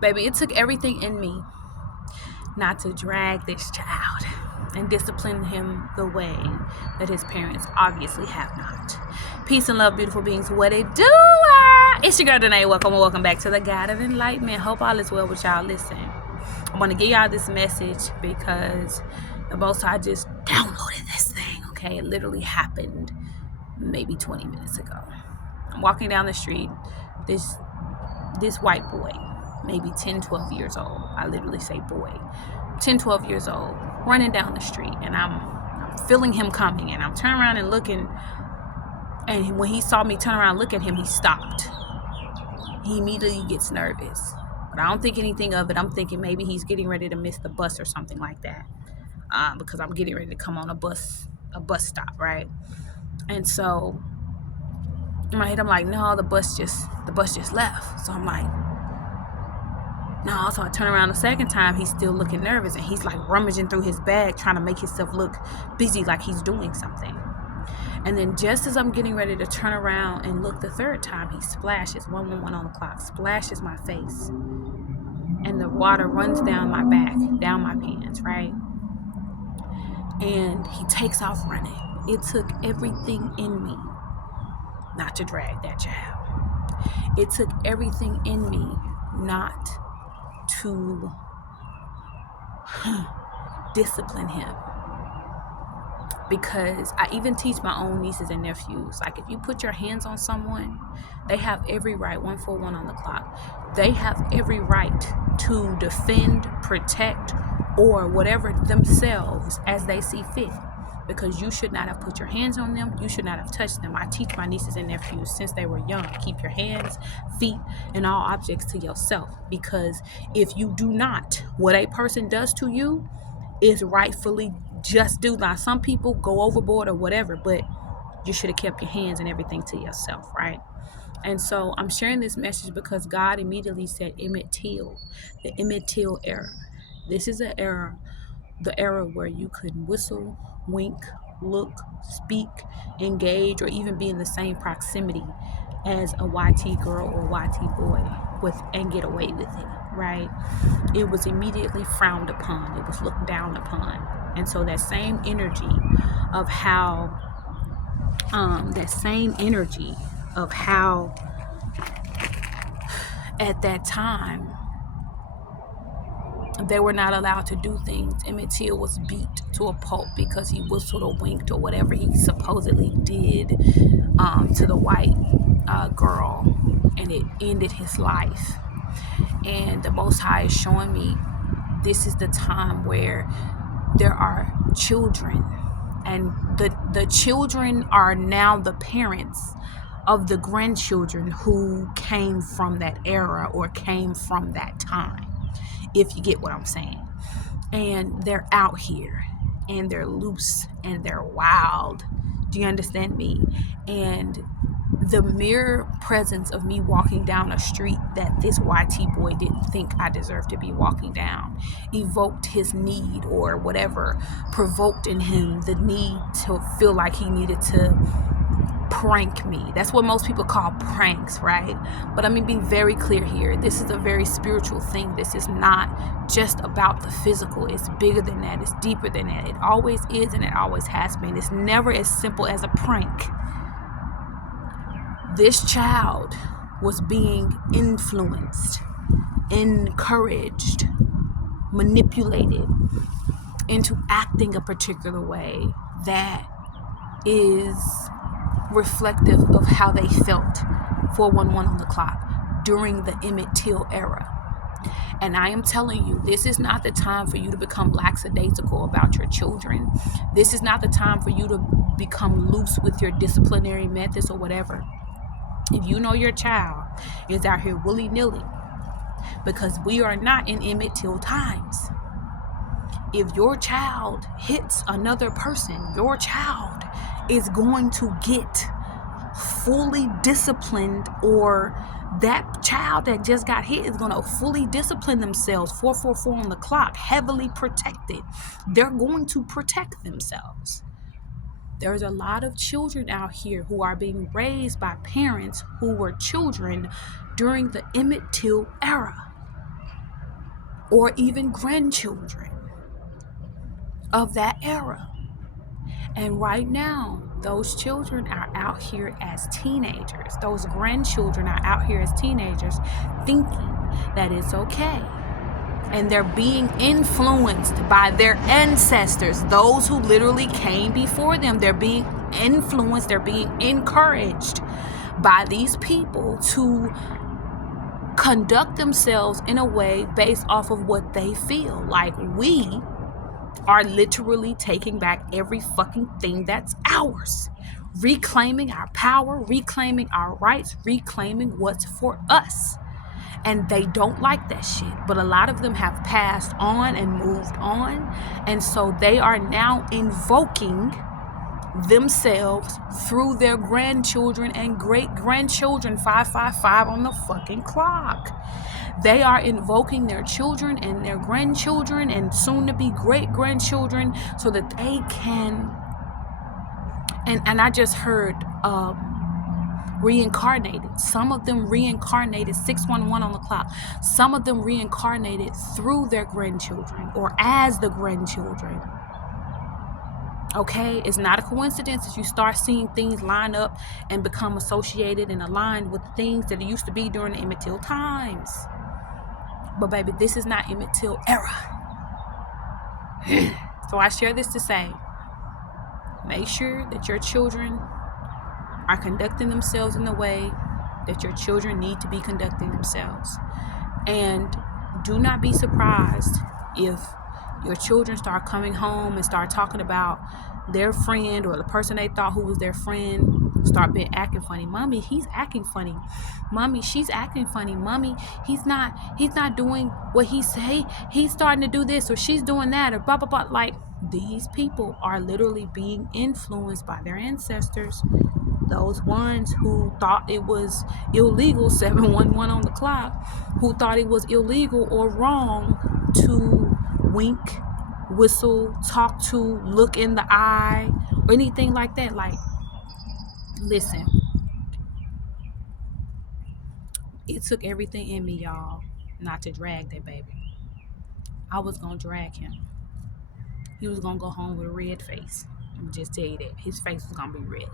Baby, it took everything in me not to drag this child and discipline him the way that his parents obviously have not. Peace and love, beautiful beings. What it do? It's your girl, Danae. Welcome back to the God of Enlightenment. Hope all is well with y'all. Listen, I want to give y'all this message because the Most High just downloaded this thing, okay? It literally happened maybe 20 minutes ago. I'm walking down the street. This white boy, maybe 10, 12 years old. I literally say boy. 10, 12 years old, running down the street, and I'm feeling him coming, and I'm turning around and looking, and when he saw me turn around and look at him, he stopped. He immediately gets nervous, but I don't think anything of it. I'm thinking maybe he's getting ready to miss the bus or something like that, because I'm getting ready to come on a bus stop, right? And so in my head, I'm like, no, the bus just left. So I'm like, no. So I turn around the second time, he's still looking nervous, and he's like rummaging through his bag, trying to make himself look busy, like he's doing something. And then just as I'm getting ready to turn around and look the third time, he splashes, 111 on the clock, splashes my face. And the water runs down my back, down my pants, right? And he takes off running. It took everything in me not to drag that child. It took everything in me not to discipline him, because I even teach my own nieces and nephews, like, if you put your hands on someone, they have every right, 141 on the clock, they have every right to defend, protect, or whatever themselves as they see fit, because you should not have put your hands on them. You should not have touched them. I teach my nieces and nephews since they were young, keep your hands, feet, and all objects to yourself, because if you do not, what a person does to you is rightfully just due. Now, some people go overboard or whatever, but you should have kept your hands and everything to yourself, right? And so I'm sharing this message because God immediately said Emmett Till, the Emmett Till era. This is an era, the era where you could whistle, wink, look, speak, engage, or even be in the same proximity as a YT girl or YT boy and get away with it, right? It was immediately frowned upon. It was looked down upon. And so that same energy of how at that time they were not allowed to do things. Emmett Till was beat to a pulp because he whistled or winked or whatever he supposedly did to the white girl, and it ended his life. And the Most High is showing me this is the time where there are children, and the children are now the parents of the grandchildren who came from that era or came from that time, if you get what I'm saying. And they're out here, and they're loose, and they're wild. Do you understand me? And the mere presence of me walking down a street that this YT boy didn't think I deserved to be walking down evoked his need, or whatever, provoked in him the need to feel like he needed to prank me. That's what most people call pranks, right? But let me be very clear here. This is a very spiritual thing. This is not just about the physical. It's bigger than that. It's deeper than that. It always is, and it always has been. It's never as simple as a prank. This child was being influenced, encouraged, manipulated into acting a particular way that is reflective of how they felt 411 on the clock during the Emmett Till era. And I am telling you, this is not the time for you to become lackadaisical about your children. This is not the time for you to become loose with your disciplinary methods or whatever. If you know your child is out here willy-nilly, because we are not in Emmett Till times. If your child hits another person, your child is going to get fully disciplined, or that child that just got hit is going to fully discipline themselves. 444 on the clock, heavily protected. They're going to protect themselves. There's a lot of children out here who are being raised by parents who were children during the Emmett Till era. or even grandchildren of that era. And right now, those children are out here as teenagers. Those grandchildren are out here as teenagers thinking that it's okay. And they're being influenced by their ancestors, those who literally came before them. They're being influenced, they're being encouraged by these people to conduct themselves in a way based off of what they feel. Like, we are literally taking back every fucking thing that's ours, reclaiming our power, reclaiming our rights, reclaiming what's for us. And they don't like that shit, but a lot of them have passed on and moved on, and so they are now invoking themselves through their grandchildren and great grandchildren. 555 on the fucking clock. They are invoking their children and their grandchildren and soon to be great grandchildren so that they can, and I just heard reincarnated. Some of them reincarnated, 611 on the clock. Some of them reincarnated through their grandchildren or as the grandchildren. Okay, it's not a coincidence that you start seeing things line up and become associated and aligned with things that it used to be during the Emmett Till times. But baby, this is not Emmett Till era. So I share this to say, make sure that your children are conducting themselves in the way that your children need to be conducting themselves. And do not be surprised if your children start coming home and start talking about their friend or the person they thought who was their friend start being acting funny. Mommy, he's acting funny. Mommy, she's acting funny. Mommy, he's not doing what he say. He's starting to do this or she's doing that or blah blah blah. Like, these people are literally being influenced by their ancestors. Those ones who thought it was illegal, 711 on the clock, who thought it was illegal or wrong to wink, whistle, talk to, look in the eye, or anything like that. Like, listen, it took everything in me, y'all, not to drag that baby. I was going to drag him. He was going to go home with a red face. Let me just tell you that. His face was going to be red.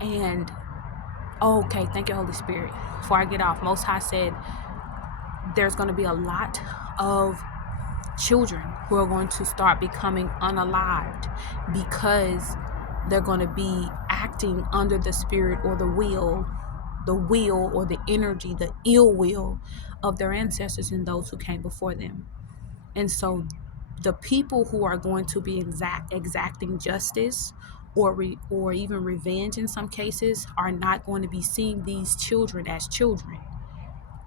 And, okay, thank you, Holy Spirit. Before I get off, Most High said there's going to be a lot of children who are going to start becoming unalived because they're going to be acting under the spirit or the will or the energy, the ill will of their ancestors and those who came before them. And so the people who are going to be exacting justice or even revenge in some cases are not going to be seeing these children as children.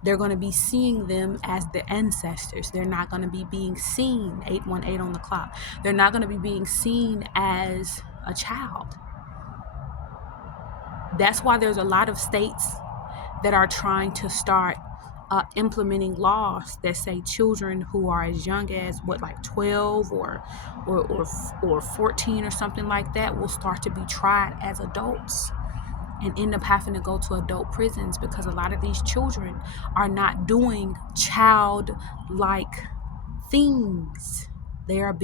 They're going to be seeing them as the ancestors. They're not going to be being seen, 818 on the clock. They're not going to be being seen as a child. That's why there's a lot of states that are trying to start implementing laws that say children who are as young as 12 or 14 or something like that will start to be tried as adults and end up having to go to adult prisons because a lot of these children are not doing childlike things. They are being